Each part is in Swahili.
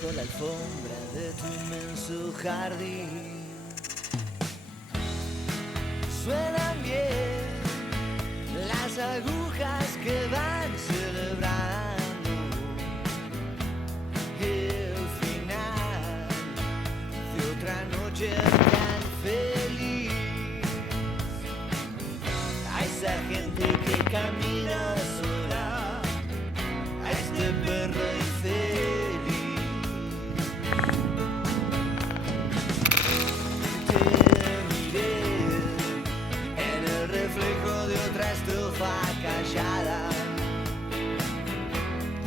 bajo la alfombra de tu inmenso jardín. Suenan bien las agujas que van celebrando el final de otra noche tan feliz. A esa gente que camina sola, a este perro infeliz. Te miré en el reflejo de otra estrofa callada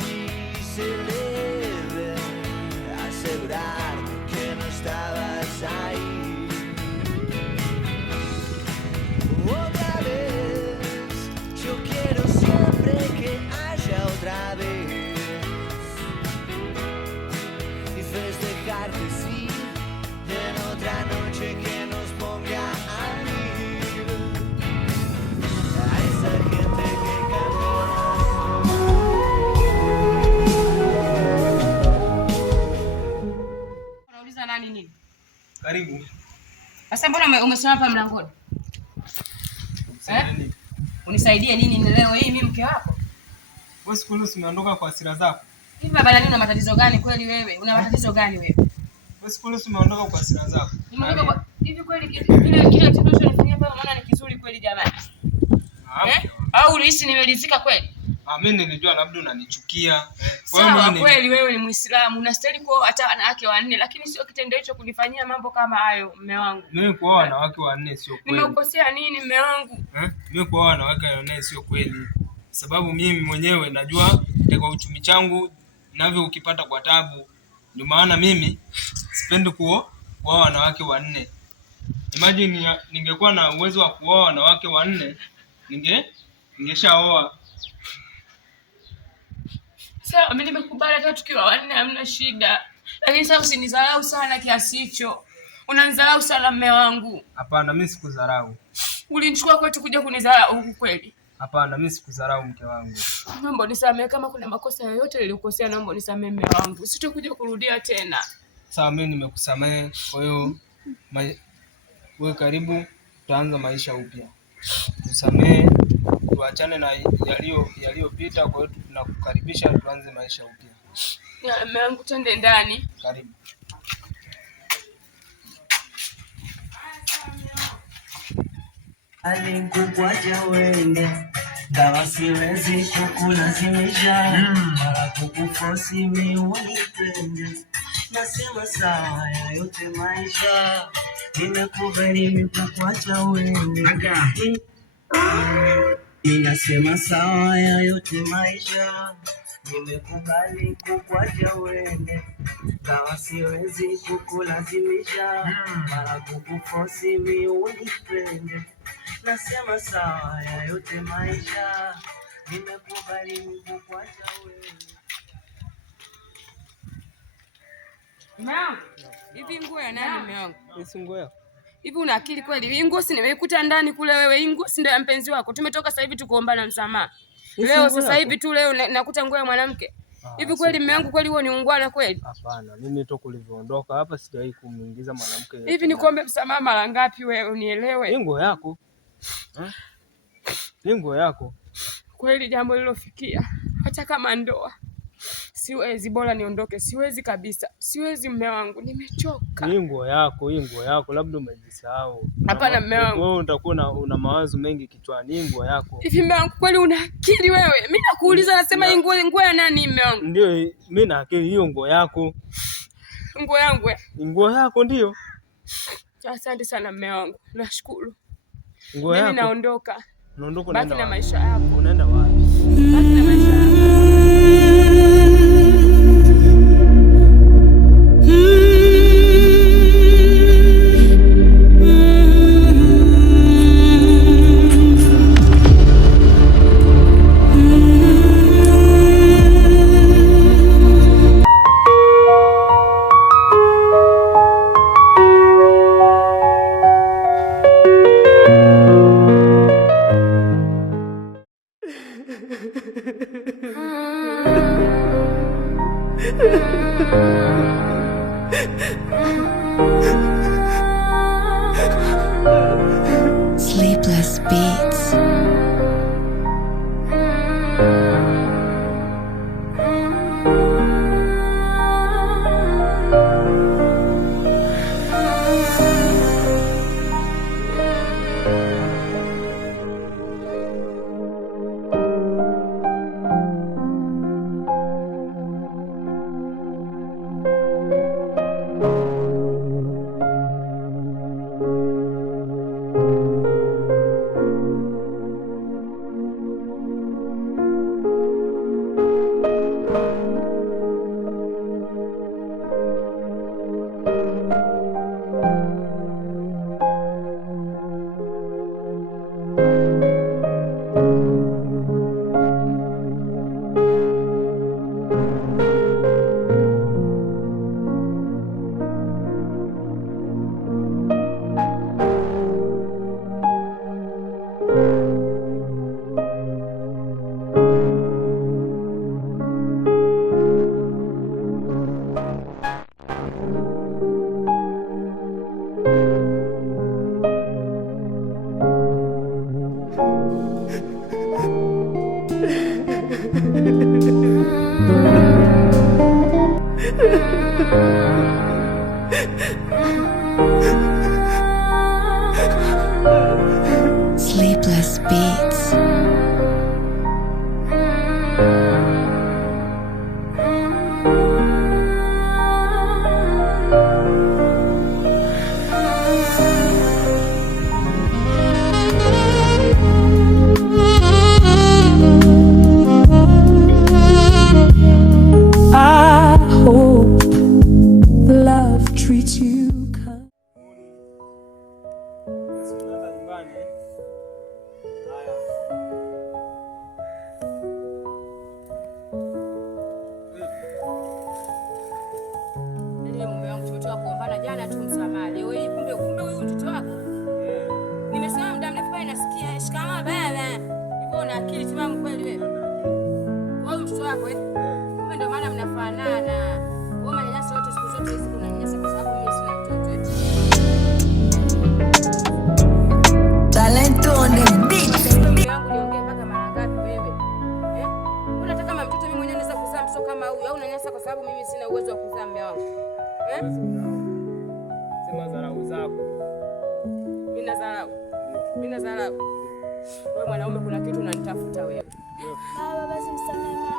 y celebré asegurar que no estabas ahí. Otra vez, yo quiero siempre que haya otra vez y festejarte, sí, en otra noche que nos ponga a mil. A esa gente que camina. Unauliza nani nini? Karibu. Sasa mbona umesimama hapa mlangoni? Unisaidie nini leo hii mimi mke wako? Wewe siku ile umeondoka kwa hasira zako. Hivi baba nani una matatizo gani kweli wewe? Una matatizo gani wewe? Wewe siku ile umeondoka kwa hasira zako. Nimeondoka kwa hivi kweli kile kitu unachonifanyia pale unaona ni kizuri kweli jamani? Au ulihisi nimelizika kweli? Mimi nilijua labda unanichukia. Sawa kweli wewe ni Muislamu, unastahili kuoa hata wanawake wanne, lakini sio kitendo hicho kunifanyia mambo kama hayo mume wangu. Mimi kuoa wanawake wanne sio kweli. Nimekukosea nini mume wangu? Mimi kuoa wanawake wanne sio kweli. Sababu mimi mwenyewe najua kwa uchumi changu navyo ukipata kwa tabu. Ndio maana mimi sipendi kuoa wanawake wanne. Imagine ningekuwa na uwezo wa kuoa wanawake wanne, ningeshaoa. Sawa, mimi nimekubali hata tukiwa wanne hamna shida. Lakini sasa usinidharau sana kiasi hicho. Unanidharau sana mume wangu. Hapana, mimi sikudharau. Ulinichukua kwetu kuja kunidharau huku kweli? Hapana, mimi sikudharau mke wangu. Naomba unisamehe kama kuna makosa yoyote nilikukosea, naomba unisamehe mume wangu. Sitakuja kurudia tena. Sawa, mimi nimekusamehe. Kwa hiyo wewe karibu, tutaanza maisha upya. Tusamehe, tuachane na yaliyopita. Kwa hiyo tunakukaribisha tuanze maisha upya. Ya mume wangu, twende ndani. Karibu. Alikukwacha uende, dawa siwezi kukulazimisha, mara kukufosi mimi unipende. Nasema sawa ya yote maisha, nimekubali nimekukwacha uende. Ninasema sawa ya yote maisha, nimekubali kukwacha uende, dawa siwezi kukulazimisha, mara kukufosi mimi unipende. Nasema sawa ya yote maisha, nimekubali kukwacha wewe. Mume wangu, hivi nguo ya nani mume wangu? Ni nguo yako. Hivi una akili kweli? Hii nguo si nimeikuta ndani kule wewe. Hii nguo si ndio ya mpenzi wako? Tumetoka sasa hivi tukuombana msamaha. Leo sasa hivi tu leo nakuta nguo ya mwanamke. Hivi kweli mume wangu, kweli huo ni ungwana kweli? Hapana, mimi toka ulivyoondoka hapa sijawahi kumuingiza mwanamke. Hivi nikuombe msamaha mara ngapi wewe unielewe? Ni nguo yako. Ni nguo yako. Kweli jambo lilofikia hata kama ndoa siwezi, bora niondoke. Siwezi kabisa, siwezi mume wangu, nimechoka. Ni nguo yako, hii nguo yako, labda umejisahau. Hapana mume wangu, wewe utakuwa una mawazo mengi kichwani. Hii nguo yako. Hivi mume wangu, kweli una akili wewe? Mimi nakuuliza, nasema hii nguo ya nani mume wangu? Ndio, mimi na akili. Hiyo nguo yako. Nguo yangu? Nguo yako ndio. Asante sana mume wangu, nashukuru. Nguo yako. Mimi naondoka. Unaondoka, unaenda wapi? Baki na maisha yako. Unaenda wapi? Baki na maisha yako. Sleepless Beats. Sleepless Beats. I hope love treats you kind. Mume wangu tumetoka kuombana jana tu msamaha. Leo hii kumbe huyu mtoto wako. Nimesema muda mrefu pale nasikia shikamoo baba. Hivyo una akili timamu kweli wewe? Wewe mtoto wako kumbe ndio maana mnafanana. Wewe manyanyaso yote siku zote hizi unanyanyasa kwa sababu mimi sina mtoto eti. Talent on the beat. Mume wangu niongee mpaka mara ngapi wewe? Unataka kama mtoto mimi mwenyewe naweza kuzaa mtoto kama huyu au unanyanyasa kwa sababu mimi sina uwezo wa kuzaa mume wangu? Sema dharau zako. Mimi nadharau. Wewe mwanaume kuna kitu unanitafuta wewe. Baba basi msamehe mama.